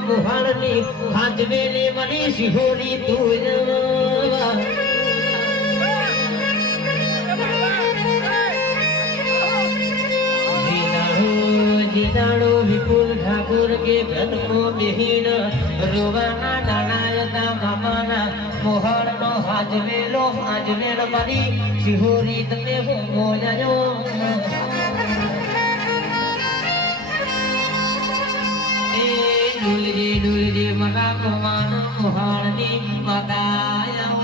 મોહાળની હાજવેલી money Shihori તું જીનાડો વિપુલ ઠાકુર કે ઘનમો બહેન રોવાના નાનાયતા મામાના મોહાળનો હાજવેલ મની શિહોરી તમે હું મોજાયો ડુલજી મગા કમાન મોહાળની મગાયા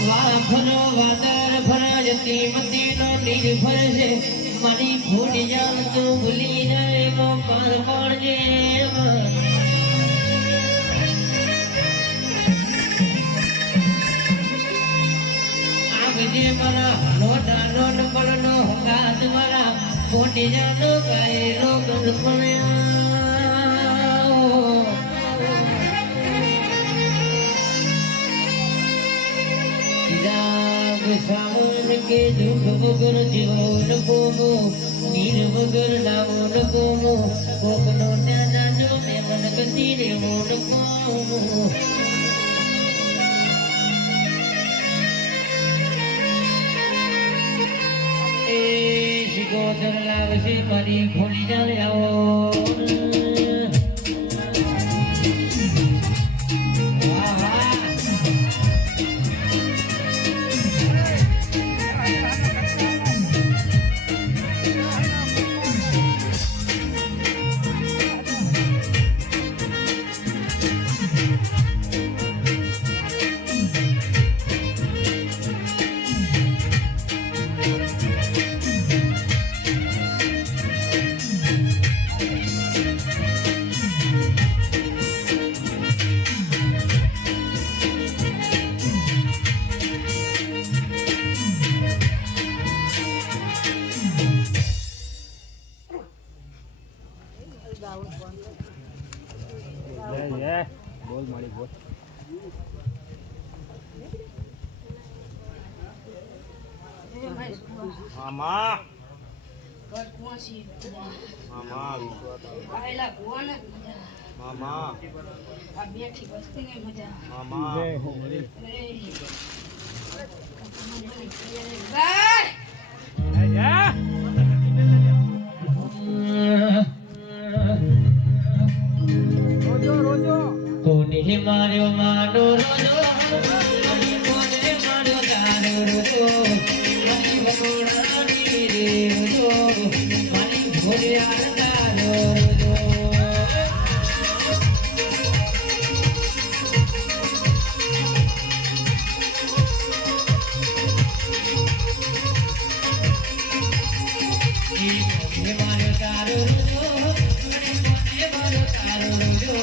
વાફરો વાદર ભરાજતી મતીનો નિર્ભર છે મારી ખોડી જાન તો ભૂલી જાય મો પર પડજે જે મારા લોટા લોટ પડનો હાથ મારા મોટી જાનો કાયરો ગણપણ્યા સામુન કે દુઃખ વગર જીવન કોમો નીર વગર નાવન કોમો કોકનો ત્યાં જાજો ને મન ગતિ રે મોન કોમો ગોદર લાવશે મારી ખોલી ચાલે આવો બોલ મારી બોલ મામા મામા મામા આ બેઠી વસ્તી ને મજા મામા કોને માર્યો માનો રોજો કોને માર્યો તારો રોજો મારી ભગવાની રે રોજો મારી ભોળિયા તારો રોજો કોને માર્યો તારો રોજો કોને માર્યો તારો રોજો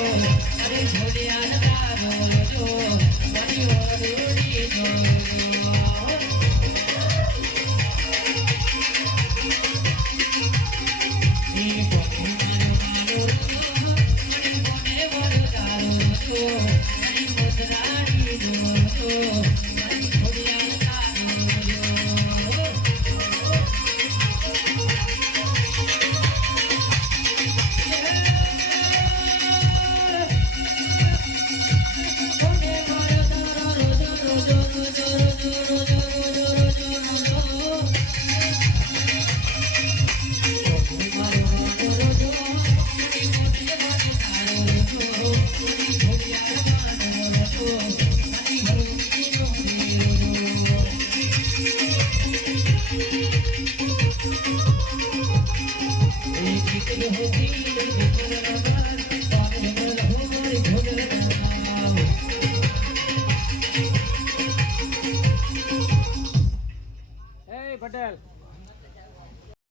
પટેલ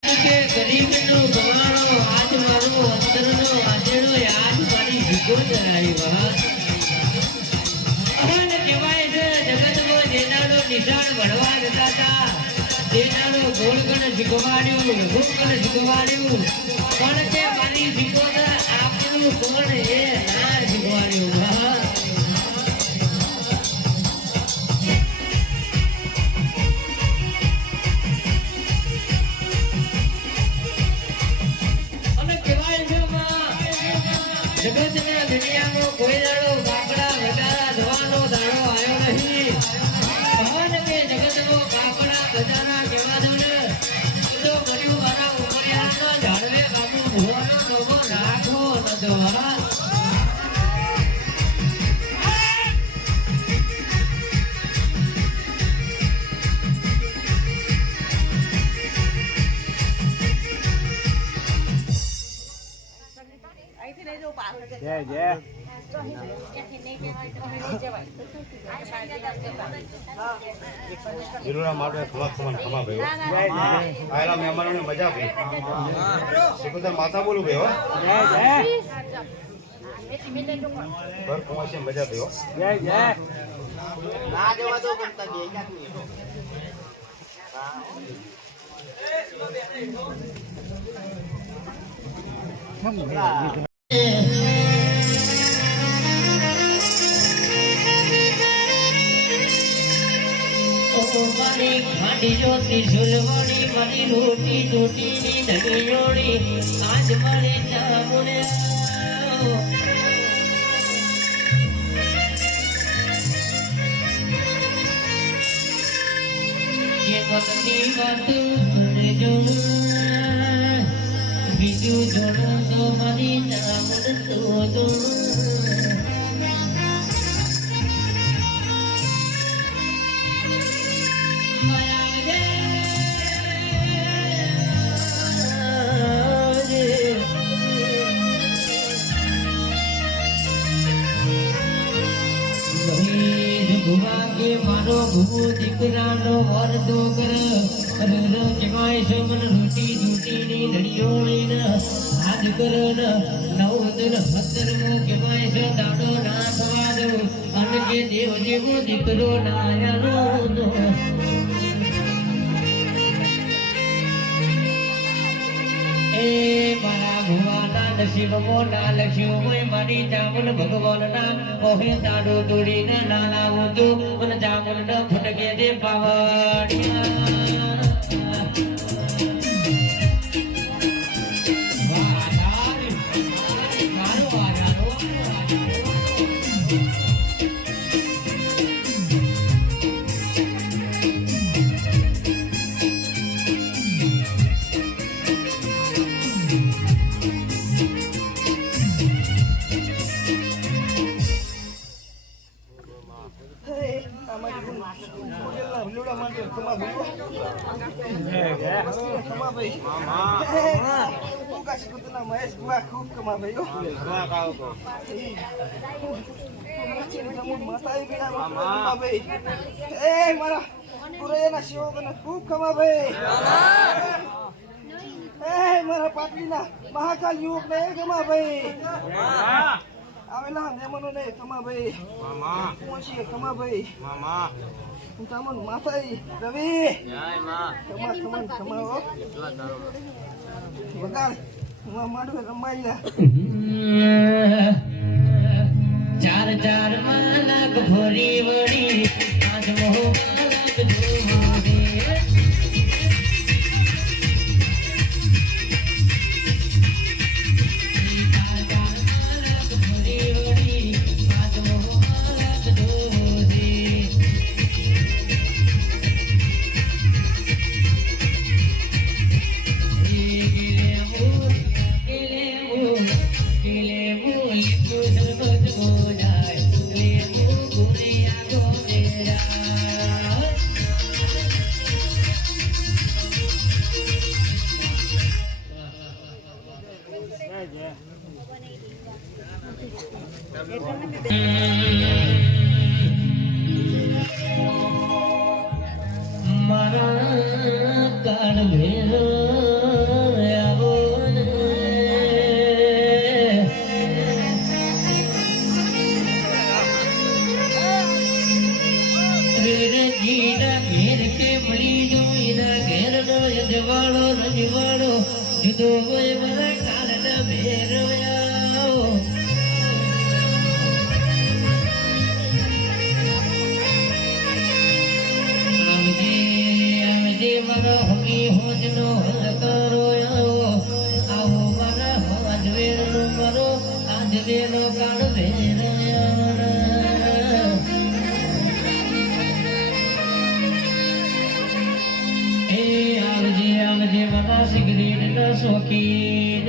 કે ગરીબનો ગવાણો આજ મારો અંતરનો આજેડો યાદ મારી ભીગો ધરાવી વાહ અને કહેવાય છે જગતમાં જેનાનો નિશાન ભણવા જતા હતા જેનાનો ગોળગણ શીખવાડ્યું ગોળગણ શીખવાડ્યું પણ કે મારી શીખવતા આપણું કોણ એ ના શીખવાડ્યું વાહ જગતના દુનિયામાં કોઈ દાડો કાકડા ગજારા ધવાનો દાડો આવ્યો નહીં ભગવાન કે જગતનો કાકડા ગજારા કેવા દો ને તો કર્યું મારા ઉપરિયાનો ઝાડવે બાબુ ભુવાનો નવો રાખો ન દો જય જય જીરુના માટે ખમા ભાઈ આયેલા મહેમાનોને મજા આવી સિકુતર માતા બોલું ભાઈ હો જય જય પર પહોંચે મજા આવી હો જય જય ના દેવા દો ગમતા બે ક્યાંથી મારી ખાડી જોતી ઝુલવાણી મારી રોટી જોટીની ધણીયોણી આજ મારે ચામુને એ મતની વાત કરજો બીજું જોડો તો મારી ચામુન તો મારો ભૂ દીકરાનો વરદો કર જમાય છે મન રોટી જૂટીની ધડીઓણી હાથ કર નવ દિન 17મો કહેવાય છે દાડો ના થવા દો અને કે દેવ જેવો દીકરો નાયાનો એ મારા ભુવાના નસીબ મોટા લખ્યું હોય મારી જામુન ભગવાન ના ઓહે દાડો દોડીને ના લાવું તું મને જામુન ન ફટકે દે પાવડિયા મહેશ બુઆ ખૂબ કમા ભાઈઓ મારા પુરૈયાના સેવકોને ખૂબ ખમા ભાઈ મારા પાટલીના મહાકાલ યુવકને ખમા ભાઈ આવેલા મહેમાનોને ખમા ભાઈ પહોંચીએ ખમા ભાઈ તમને માતાજી રવિ ખમા ખમા વગાડ માંડવે રમાયેલા ચાર ચાર માલક ભરી વળી આજ મોહ માલક ધોરી ચાર ચાર માલક ભરી વળી આજ મોહ માલક ધોરી જય જય મારા કાળ ભેરો આવો ને જીરા ઘેર કે મરી જો એના ઘેર નો યજવાળો રજવાળો જુદો હોય મારા કાળના ભેરો આવો મારો હકી હોજનો હલકારો આવો મારા હવાજવેરનો મારો આજવેનો કાળ ભેર એ આવજે મારા સિગરેટના શોખીન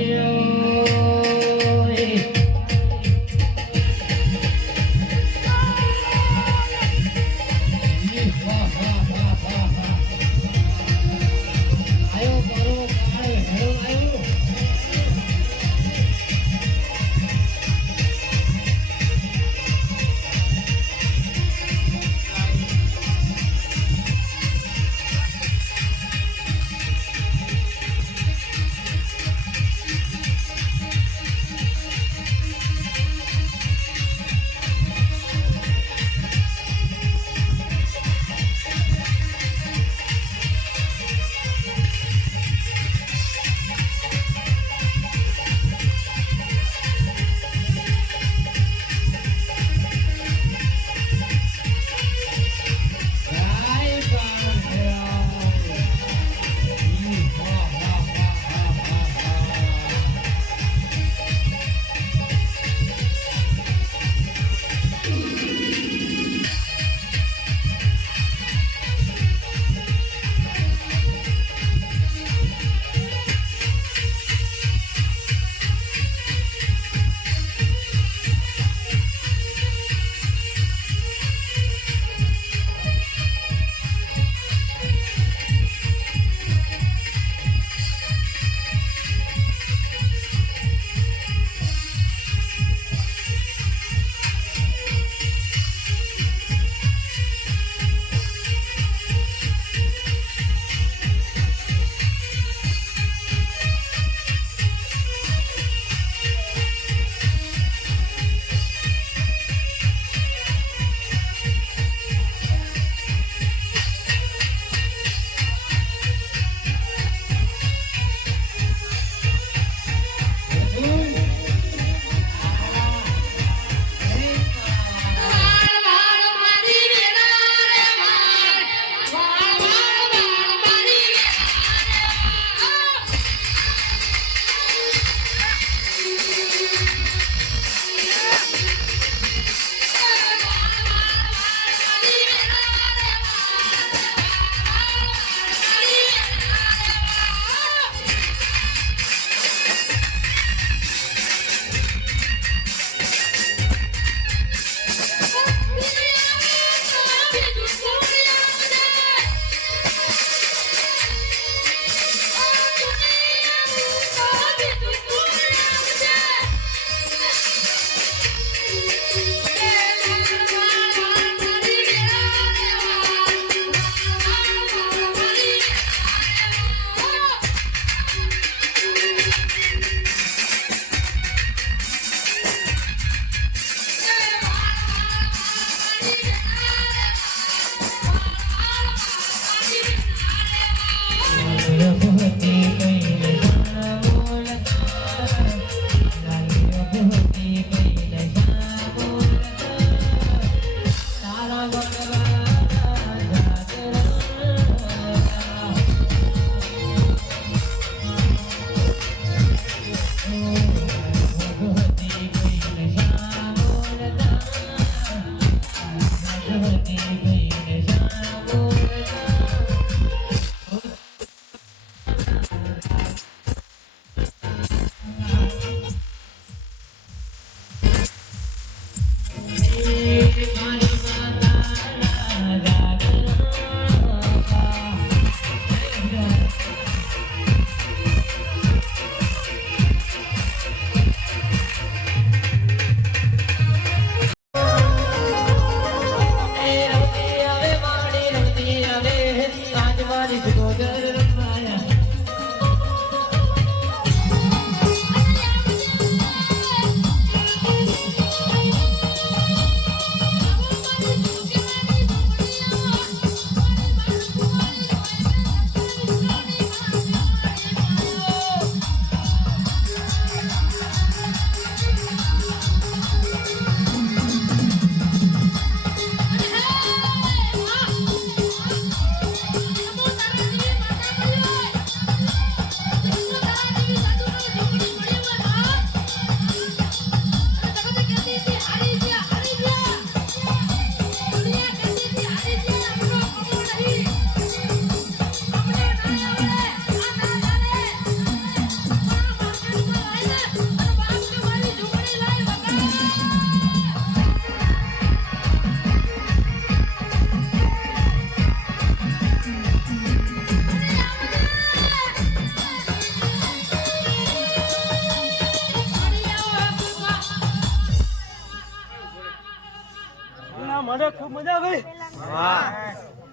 મને ખૂબ મજા આવી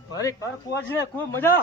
ફરી કર પહોંચે ખૂબ મજા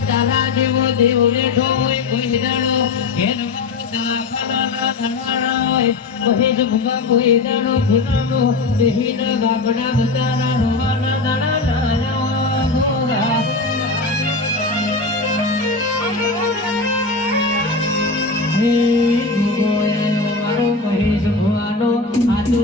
તારા જેવો દેવ લેઠો હોય કોઈ દાડો ઘેર દવાખાના થવાના હોય કોઈ જમવા કોઈ દાડો ફૂલાનો બેહીન ગાબડા બતારા રોવાના દાડા નાના મોરા હે ગોયા મારો મહેશ ભવાનો આદુ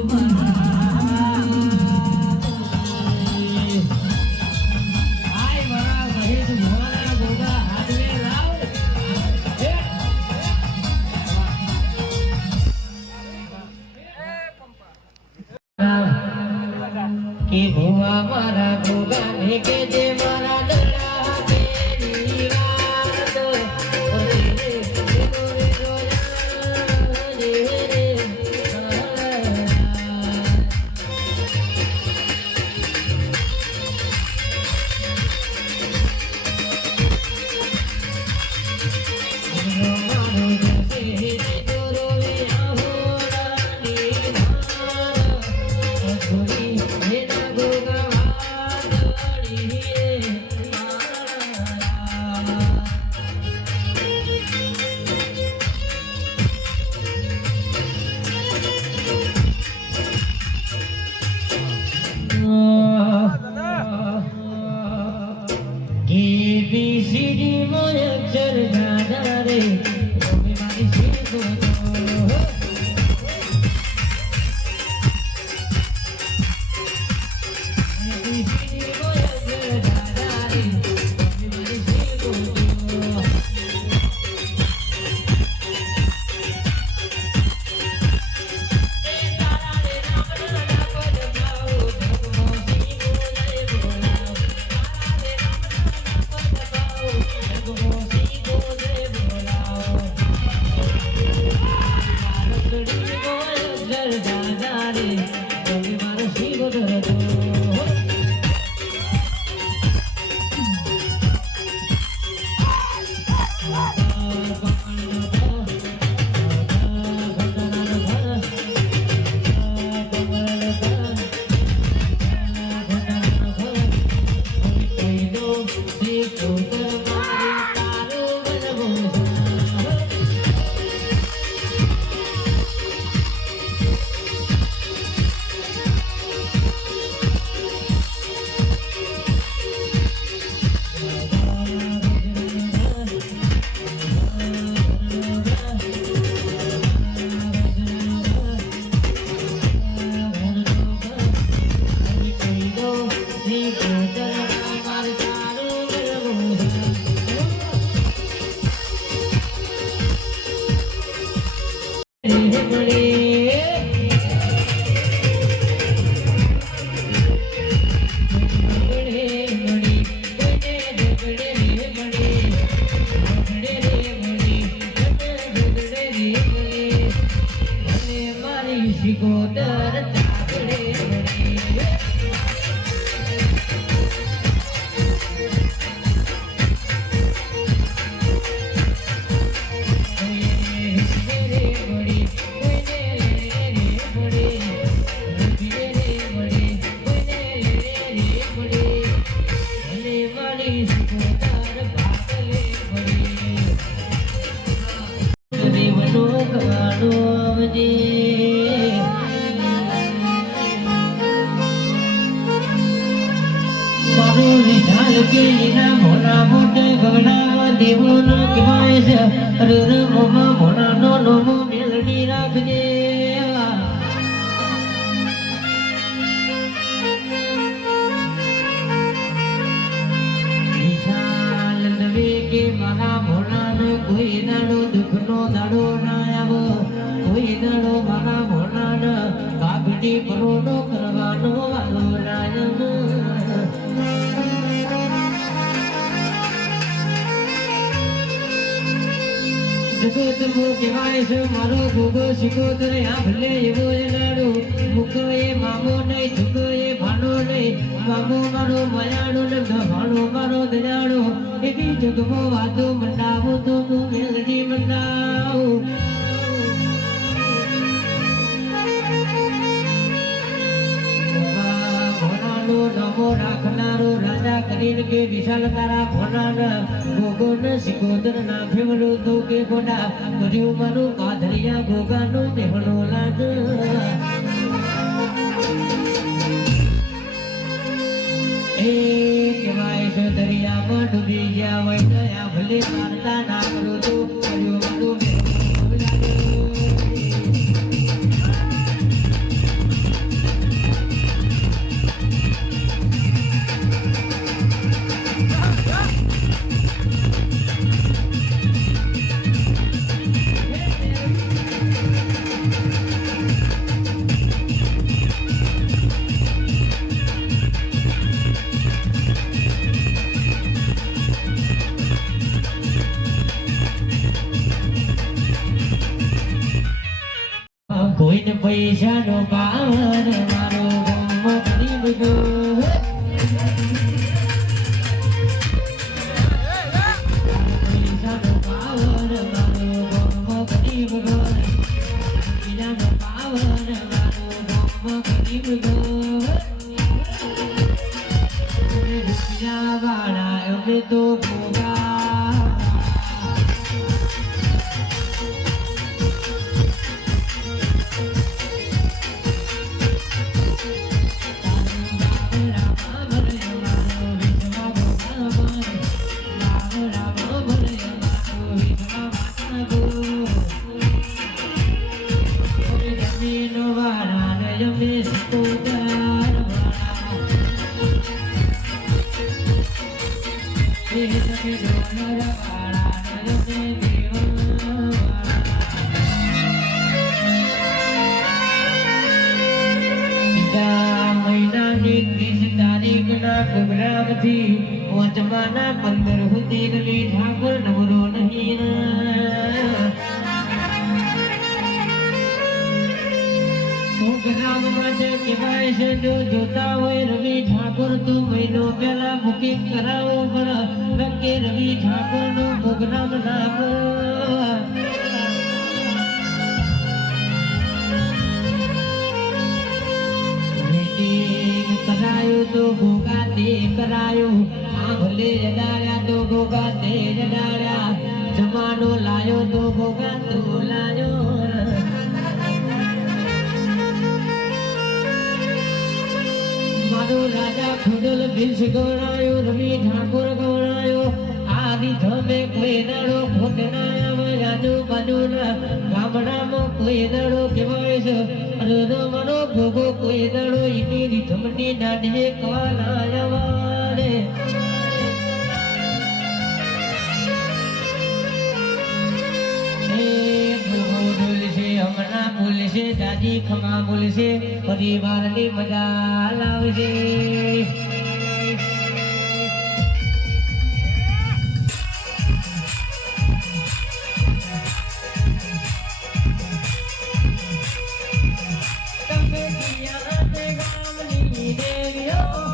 કે ભુવા મારા ભોગા ને કે જે મારા દડા તેરી વાત મોટા મોટે ગગડા દેવો નો કહેવાય છે અરે રે મોમાં મોના નો નોમો મેલડી રાખજે દુઃખનો દાડો ના આવો કોઈ દાડો મારા ભોળાના કાગડી પરોડો કરવાનો વાલો ના આવે જગત મો કહેવાય છે મારો ગોગો શિકોતર આ ભલે એવો લાડો મુકો એ મામો નહીં ઝુકો એ ભાનો નહીં મામો મારો મયાડો ને ભાણો મારો દયાળો એવી જગમો વાતો મંડાવો તો હું મેલડી મંડાવું ભોનાનો નમો રાખનારો રાજા કરીને કે વિશાલ તારા ભોનાના ગોગોન શિકોતર ના ફેવલો તો કે ગોડા કર્યું મારું કાધરિયા ગોગાનો મેહણો લાગ એ કહેવાય છે દરિયામાં ડૂબી ગયા હોય દયા ભલે મારતા ના કરું તો કર્યું મારું મેહણો લાગ કોઈને પૈસાનો પાવર મારો ગમો કરી બધો પૈસાનો પાવર મારો ગમો કરી બધો પૈસાનો પાવર મારો ગમો કરી બધો રૂપિયા વાળા અમે તો ભોગા પ્રોગ્રામથી પાંચમાના 15 સુધી ગલી ઠાકોર નવરો નહીં પ્રોગ્રામ માટે કહેવાય છે જો જોતા હોય રવિ ઠાકોર તો મહિનો પહેલા બુકિંગ કરાવો પણ નક્કી રવિ ઠાકોર નો પ્રોગ્રામ ના કરો करायो तो गोगा ते करायो आ भले जडाया तो गोगा ते जडाया जमानो लायो तो गोगा तो लायो मारो राजा खुडल बिस गौरायो रवि ठाकुर गौरायो आदि धमे कोई दाड़ो भोगनाया आजू बाजू गामडामो कोई दाड़ो केवाय छे अरे मनो भोगो कोई दाड़ो इनी रिथमनी दाडे कवालाया वाले ए भोगो बोलशे हमना बोलशे दादी खमा बोलशे परिवार ने मजा लावशे देवियों